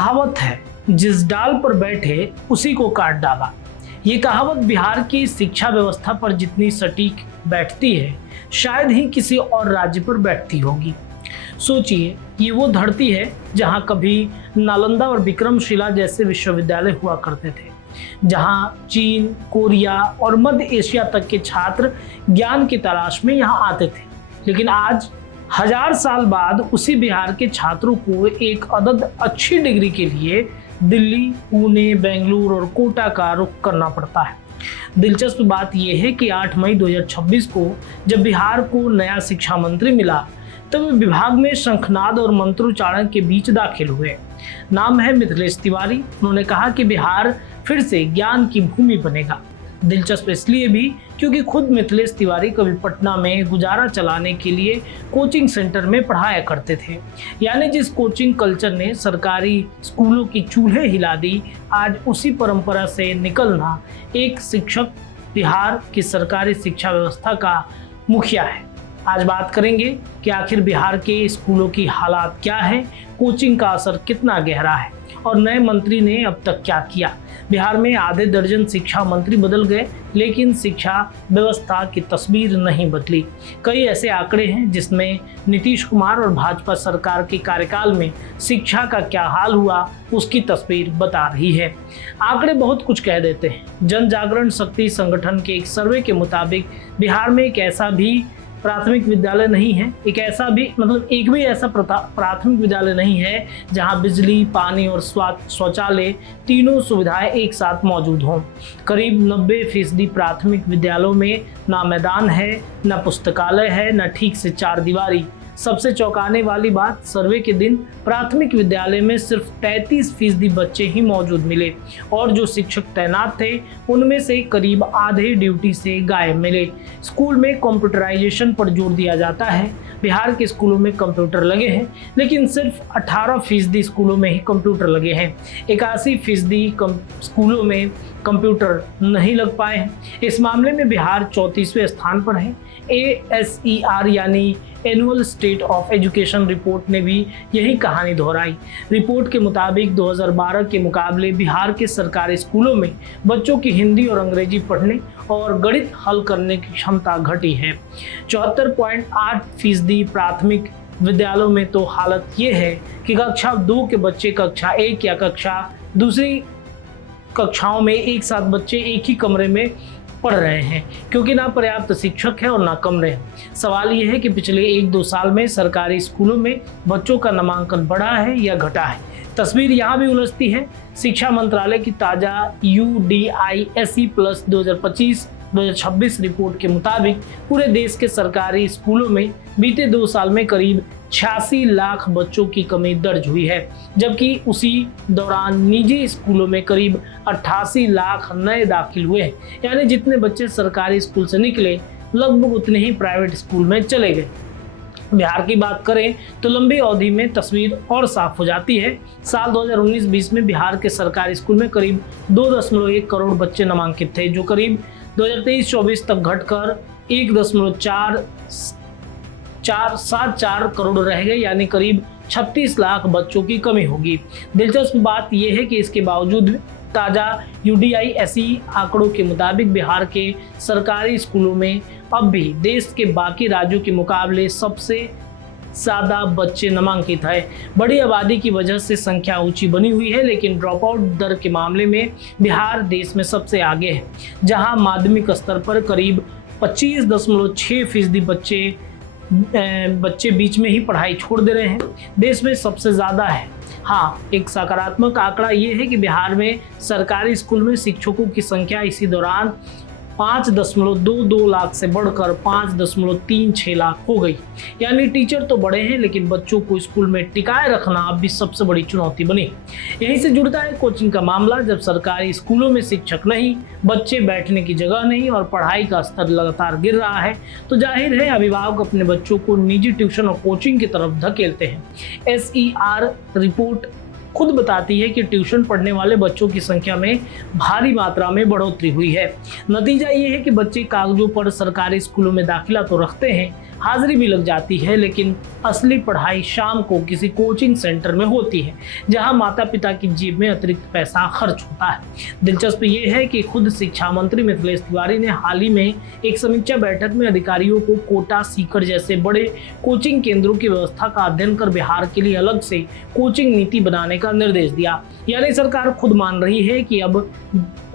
कहावत है, जिस डाल पर बैठे उसी को काट डाला। ये कहावत बिहार की शिक्षा व्यवस्था पर जितनी सटीक बैठती है, शायद ही किसी और राज्य पर बैठती होगी। सोचिए, ये वो धरती है जहां कभी नालंदा और विक्रमशिला जैसे विश्वविद्यालय हुआ करते थे, जहां चीन, कोरिया और मध्य एशिया तक के छात्र ज्ञान की तलाश में यहां आते थे। लेकिन आज 1000 साल बाद उसी बिहार के छात्रों को एक अदद अच्छी डिग्री के लिए दिल्ली, पुणे, बेंगलुरु और कोटा का रुख करना पड़ता है। दिलचस्प बात यह है कि 8 मई 2026 को जब बिहार को नया शिक्षा मंत्री मिला, तब वे विभाग में शंखनाद और मंत्रोच्चारण के बीच दाखिल हुए। नाम है मिथिलेश तिवारी। उन्होंने कहा कि बिहार फिर से ज्ञान की भूमि बनेगा। दिलचस्प इसलिए भी क्योंकि खुद मिथिलेश तिवारी कभी पटना में गुजारा चलाने के लिए कोचिंग सेंटर में पढ़ाया करते थे। यानी जिस कोचिंग कल्चर ने सरकारी स्कूलों की चूल्हे हिला दी, आज उसी परंपरा से निकलना एक शिक्षक बिहार की सरकारी शिक्षा व्यवस्था का मुखिया है। आज बात करेंगे कि आखिर बिहार के स्कूलों की हालात क्या है, कोचिंग का असर कितना गहरा है और नए मंत्री ने अब तक क्या किया। बिहार में आधे दर्जन शिक्षा मंत्री बदल गए, लेकिन शिक्षा व्यवस्था की तस्वीर नहीं बदली। कई ऐसे आंकड़े हैं जिसमें नीतीश कुमार और भाजपा सरकार के कार्यकाल में शिक्षा का क्या हाल हुआ, उसकी तस्वीर बता रही है। आंकड़े बहुत कुछ कह देते हैं। जन जागरण शक्ति संगठन के एक सर्वे के मुताबिक बिहार में एक ऐसा भी प्राथमिक विद्यालय नहीं है, एक भी ऐसा प्राथमिक विद्यालय नहीं है जहां बिजली, पानी और शौचालय तीनों सुविधाएं एक साथ मौजूद हों। करीब 90% प्राथमिक विद्यालयों में ना मैदान है, ना पुस्तकालय है, ना ठीक से चार दीवारी। सबसे चौंकाने वाली बात, सर्वे के दिन प्राथमिक विद्यालय में सिर्फ 33% बच्चे ही मौजूद मिले और जो शिक्षक तैनात थे उनमें से करीब आधे ड्यूटी से गायब मिले। स्कूल में कंप्यूटराइजेशन पर जोर दिया जाता है। बिहार के स्कूलों में कंप्यूटर लगे हैं, लेकिन सिर्फ 18% स्कूलों में ही कंप्यूटर लगे हैं। 81% स्कूलों में कंप्यूटर नहीं लग पाए हैं। इस मामले में बिहार 34वें स्थान पर है। ASER यानी annual state of education report ने भी यही कहानी दोहराई। रिपोर्ट के मुताबिक 2012 के मुकाबले बिहार के सरकारी स्कूलों में बच्चों की हिंदी और अंग्रेजी पढ़ने और गणित हल करने की क्षमता घटी है। 74.8% प्राथमिक विद्यालयों में तो हालत ये है कि कक्षा 2 के बच्चे कक्षा 1 या कक्षा दूसरी कक्षाओं में एक साथ बच्चे एक ही कमरे में पढ़ रहे हैं, क्योंकि ना पर्याप्त शिक्षक है और ना कमरे हैं। सवाल यह है कि पिछले 1-2 साल में सरकारी स्कूलों में बच्चों का नामांकन बढ़ा है या घटा है। तस्वीर यहाँ भी उलझती है। शिक्षा मंत्रालय की ताज़ा UDISE प्लस 2025-2026 रिपोर्ट के मुताबिक पूरे देश के सरकारी स्कूलों में बीते 2 साल में करीब 86 लाख बच्चों की कमी दर्ज हुई है, जबकि उसी दौरान निजी स्कूलों में करीब 88 लाख नए दाखिल हुए हैं। यानी जितने बच्चे सरकारी स्कूल से निकले, लगभग उतने ही प्राइवेट स्कूल में चले गए। बिहार की बात करें तो लंबी अवधि में तस्वीर और साफ हो जाती है। साल 2019-20 में बिहार के सरकारी स्कूल में करीब 2.1 करोड़ बच्चे नामांकित थे, जो करीब 2023-24 तक घटकर 1.474 करोड़ रह गए, यानी करीब 36 लाख बच्चों की कमी होगी। दिलचस्प बात यह है कि इसके बावजूद ताज़ा UDISE आंकड़ों के मुताबिक बिहार के सरकारी स्कूलों में अब भी देश के बाकी राज्यों के मुकाबले सबसे ज़्यादा बच्चे नामांकित है। बड़ी आबादी की वजह से संख्या ऊंची बनी हुई है, लेकिन ड्रॉप आउट दर के मामले में बिहार देश में सबसे आगे है, जहां माध्यमिक स्तर पर करीब 25.6% बच्चे बीच में ही पढ़ाई छोड़ दे रहे हैं। देश में सबसे ज़्यादा है। हाँ, एक सकारात्मक आंकड़ा ये है कि बिहार में सरकारी स्कूल में शिक्षकों की संख्या इसी दौरान 5.22 लाख से बढ़कर 5.36 लाख हो गई। यानी टीचर तो बड़े हैं, लेकिन बच्चों को स्कूल में टिकाए रखना अब भी सबसे बड़ी चुनौती बनी। यहीं से जुड़ता है कोचिंग का मामला। जब सरकारी स्कूलों में शिक्षक नहीं, बच्चे बैठने की जगह नहीं और पढ़ाई का स्तर लगातार गिर रहा है, तो जाहिर है अभिभावक अपने बच्चों को निजी ट्यूशन और कोचिंग की तरफ धकेलते हैं। SER रिपोर्ट खुद बताती है कि ट्यूशन पढ़ने वाले बच्चों की संख्या में भारी मात्रा में बढ़ोतरी हुई है। नतीजा ये है कि बच्चे कागजों पर सरकारी स्कूलों में दाखिला तो रखते हैं, हाजिरी भी लग जाती है, लेकिन असली पढ़ाई शाम को किसी कोचिंग सेंटर में होती है जहां माता पिता की जेब में अतिरिक्त पैसा खर्च होता है। दिलचस्प ये है कि खुद शिक्षा मंत्री मिथिलेश तिवारी ने हाल ही में एक समीक्षा बैठक में अधिकारियों को कोटा, सीकर जैसे बड़े कोचिंग केंद्रों की व्यवस्था का अध्ययन कर बिहार के लिए अलग से कोचिंग नीति बनाने का निर्देश दिया। यानी सरकार खुद मान रही है कि अब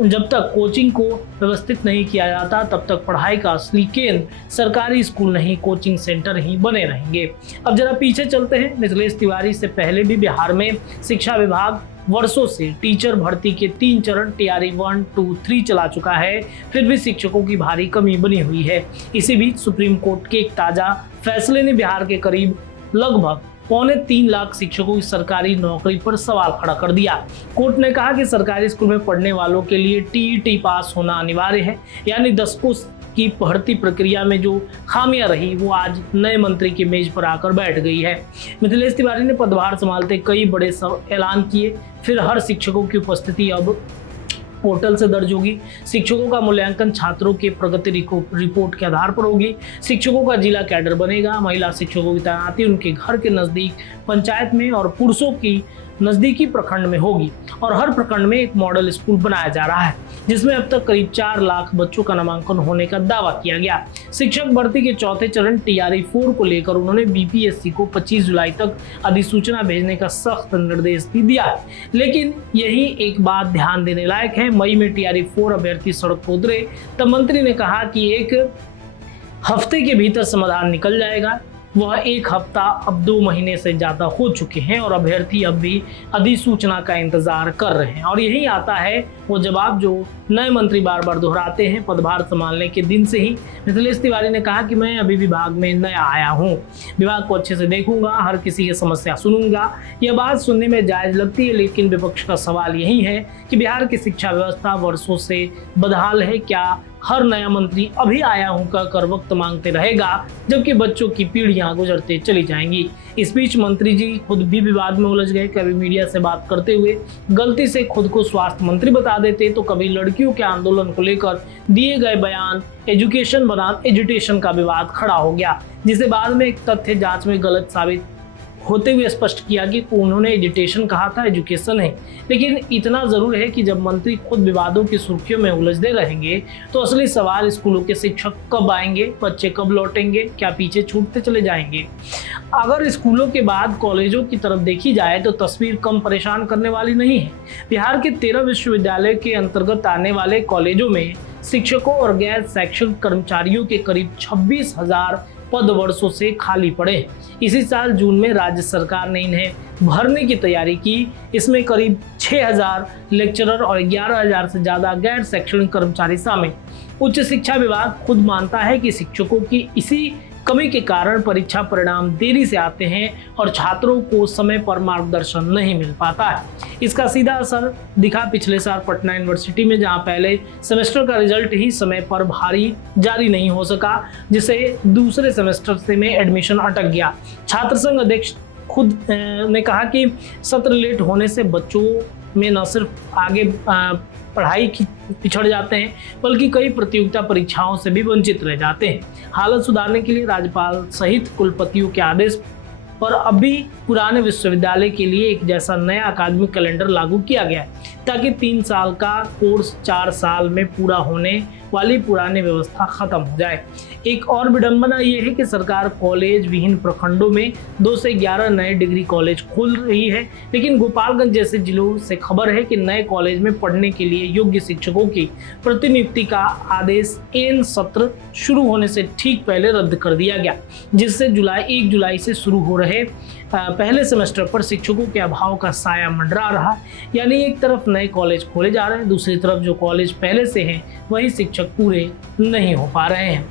जब तक कोचिंग को व्यवस्थित नहीं किया जाता तब तक पढ़ाई का असली केंद्र सरकारी स्कूल नहीं, कोचिंग सेंटर ही बने रहेंगे। अब जरा पीछे चलते हैं। मिथिलेश तिवारी से पहले भी बिहार में शिक्षा विभाग वर्षों से टीचर भर्ती के 3 चरण TRE 1, 2, 3 चला चुका है, फिर भी शिक्षकों की भारी कमी बनी हुई है। इसी बीच सुप्रीम कोर्ट के एक ताजा फैसले ने बिहार के करीब लगभग 3.25 लाख शिक्षकों की सरकारी नौकरी पर सवाल खड़ा कर दिया। कोर्ट ने कहा कि सरकारी स्कूल में पढ़ने वालों के लिए TET पास होना अनिवार्य है, यानी दशकों की भर्ती प्रक्रिया में जो खामियां रही वो आज नए मंत्री की मेज पर आकर बैठ गई है। मिथिलेश तिवारी ने पदभार संभालते कई बड़े ऐलान किए, फिर हर शिक्षकों की उपस्थिति अब पोर्टल से दर्ज होगी। शिक्षकों का मूल्यांकन छात्रों के प्रगति रिपोर्ट के आधार पर होगी। शिक्षकों का जिला कैडर बनेगा। महिला शिक्षकों की तैनाती उनके घर के नजदीक पंचायत में और पुरुषों की नजदीकी प्रखंड में होगी और हर प्रखंड में एक मॉडल स्कूल बनाया जा रहा है जिसमें अब तक करीब 4 लाख बच्चों का नामांकन होने का दावा किया गया। शिक्षक भर्ती के चौथे चरण TRE 4 को लेकर उन्होंने BPSC को 25 जुलाई तक अधिसूचना भेजने का सख्त निर्देश भी दिया है। लेकिन यही एक बात ध्यान देने लायक है, मई में TRE 4 अभ्यर्थी सड़क पर उतरे तब मंत्री ने कहा कि 1 हफ्ते के भीतर समाधान निकल जाएगा। वह 1 हफ्ता अब 2 महीने से ज्यादा हो चुके हैं और अभ्यर्थी अब भी अधिसूचना का इंतजार कर रहे हैं। और यही आता है वो जवाब जो नए मंत्री बार बार दोहराते हैं। पदभार संभालने के दिन से ही मिथिलेश तिवारी ने कहा कि मैं अभी विभाग में नया आया हूँ, विभाग को अच्छे से देखूंगा, हर किसी की समस्या सुनूंगा। यह बात सुनने में जायज लगती है, लेकिन विपक्ष का सवाल यही है कि बिहार की शिक्षा व्यवस्था वर्षों से बदहाल है। क्या हर नया मंत्री अभी आया हूं कहकर वक्त मांगते रहेगा जबकि बच्चों की पीढ़ियां गुजरते चली जाएंगी। इस बीच मंत्री जी खुद भी विवाद में उलझ गए। कभी मीडिया से बात करते हुए गलती से खुद को स्वास्थ्य मंत्री बता देते तो कभी लड़कियों के आंदोलन को लेकर दिए गए बयान एजुकेशन बनाम एजुटेशन का विवाद खड़ा हो गया, जिसे बाद में एक तथ्य जांच में गलत साबित होते हुए स्पष्ट किया कि उन्होंने एजुटेशन कहा था, एजुकेशन है। लेकिन इतना जरूर है कि जब मंत्री खुद विवादों की सुर्खियों में उलझते रहेंगे तो असली सवाल स्कूलों के शिक्षक कब आएंगे, बच्चे कब लौटेंगे, क्या पीछे छूटते चले जाएंगे। अगर स्कूलों के बाद कॉलेजों की तरफ देखी जाए तो तस्वीर कम परेशान करने वाली नहीं है। बिहार के 13 विश्वविद्यालय के अंतर्गत आने वाले कॉलेजों में शिक्षकों और गैर शैक्षणिक कर्मचारियों के करीब 26,000 पद वर्षों से खाली पड़े। इसी साल जून में राज्य सरकार ने इन्हें भरने की तैयारी की। इसमें करीब 6,000 लेक्चरर और 11,000 से ज्यादा गैर शैक्षणिक कर्मचारी शामिल। उच्च शिक्षा विभाग खुद मानता है कि शिक्षकों की इसी कमी के कारण परीक्षा परिणाम देरी से आते हैं और छात्रों को समय पर मार्गदर्शन नहीं मिल पाता है। इसका सीधा असर दिखा पिछले साल पटना यूनिवर्सिटी में, जहां पहले सेमेस्टर का रिजल्ट ही समय पर जारी नहीं हो सका, जिससे दूसरे सेमेस्टर से में एडमिशन अटक गया। छात्र संघ अध्यक्ष खुद ने कहा कि सत्र लेट होने से बच्चों में न सिर्फ आगे पढ़ाई की पिछड़ जाते हैं बल्कि कई प्रतियोगिता परीक्षाओं से भी वंचित रह जाते हैं। हालत सुधारने के लिए राज्यपाल सहित कुलपतियों के आदेश पर अभी पुराने विश्वविद्यालय के लिए एक जैसा नया अकादमिक कैलेंडर लागू किया गया है ताकि 3 साल का कोर्स 4 साल में पूरा होने वाली पुरानी व्यवस्था खत्म हो जाए। एक और विडंबना यह है कि सरकार कॉलेज विहीन प्रखंडों में 2 से 11 नए डिग्री कॉलेज खोल रही है, लेकिन गोपालगंज जैसे जिलों से खबर है कि नए कॉलेज में पढ़ने के लिए योग्य शिक्षकों की प्रतिनियुक्ति का आदेश एन सत्र शुरू होने से ठीक पहले रद्द कर दिया गया, जिससे 1 जुलाई से शुरू हो रहे पहले सेमेस्टर पर शिक्षकों के अभाव का साया मंडरा रहा। यानी एक तरफ नए कॉलेज खोले जा रहे हैं, दूसरी तरफ जो कॉलेज पहले से हैं वही शिक्षक पूरे नहीं हो पा रहे हैं।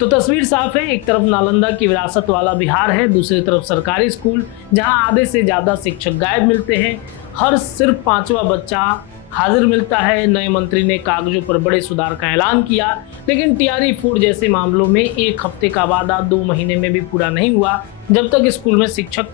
तो तस्वीर साफ है, एक तरफ नालंदा की विरासत वाला बिहार है, दूसरी तरफ सरकारी स्कूल जहां आधे से ज्यादा शिक्षक गायब मिलते हैं, हर सिर्फ 5वां बच्चा हाजिर मिलता है। नए मंत्री ने कागजों पर बड़े सुधार का ऐलान किया, लेकिन TRE 4 जैसे मामलों में 1 हफ्ते का वादा 2 महीने में भी पूरा नहीं हुआ। जब तक स्कूल में शिक्षक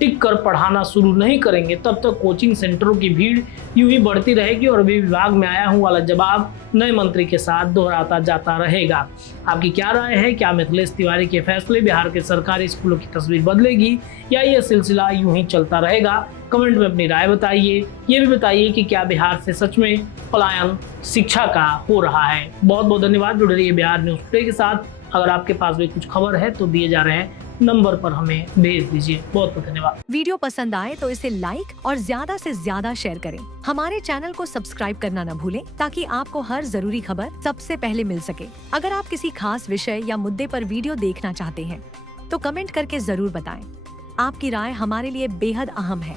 टिक कर पढ़ाना शुरू नहीं करेंगे तब तक कोचिंग सेंटरों की भीड़ यूं ही बढ़ती रहेगी और अभी विभाग में आया हूं वाला जवाब नए मंत्री के साथ दोहराता जाता रहेगा। आपकी क्या राय है? क्या मिथिलेश तिवारी के फैसले बिहार के सरकारी स्कूलों की तस्वीर बदलेगी या यह सिलसिला यूं ही चलता रहेगा? कमेंट में अपनी राय बताइए। ये भी बताइए कि क्या बिहार से सच में पलायन शिक्षा का हो रहा है। बहुत बहुत धन्यवाद। जुड़े रहिए बिहार न्यूज़ टुडे के साथ। अगर आपके पास भी कुछ खबर है तो दिए जा रहे हैं नंबर पर हमें भेज दीजिए। बहुत बहुत धन्यवाद। वीडियो पसंद आए तो इसे लाइक और ज्यादा से ज्यादा शेयर करें। हमारे चैनल को सब्सक्राइब करना न भूलें ताकि आपको हर जरूरी खबर सबसे पहले मिल सके। अगर आप किसी खास विषय या मुद्दे पर वीडियो देखना चाहते हैं तो कमेंट करके जरूर बताएं। आपकी राय हमारे लिए बेहद अहम है।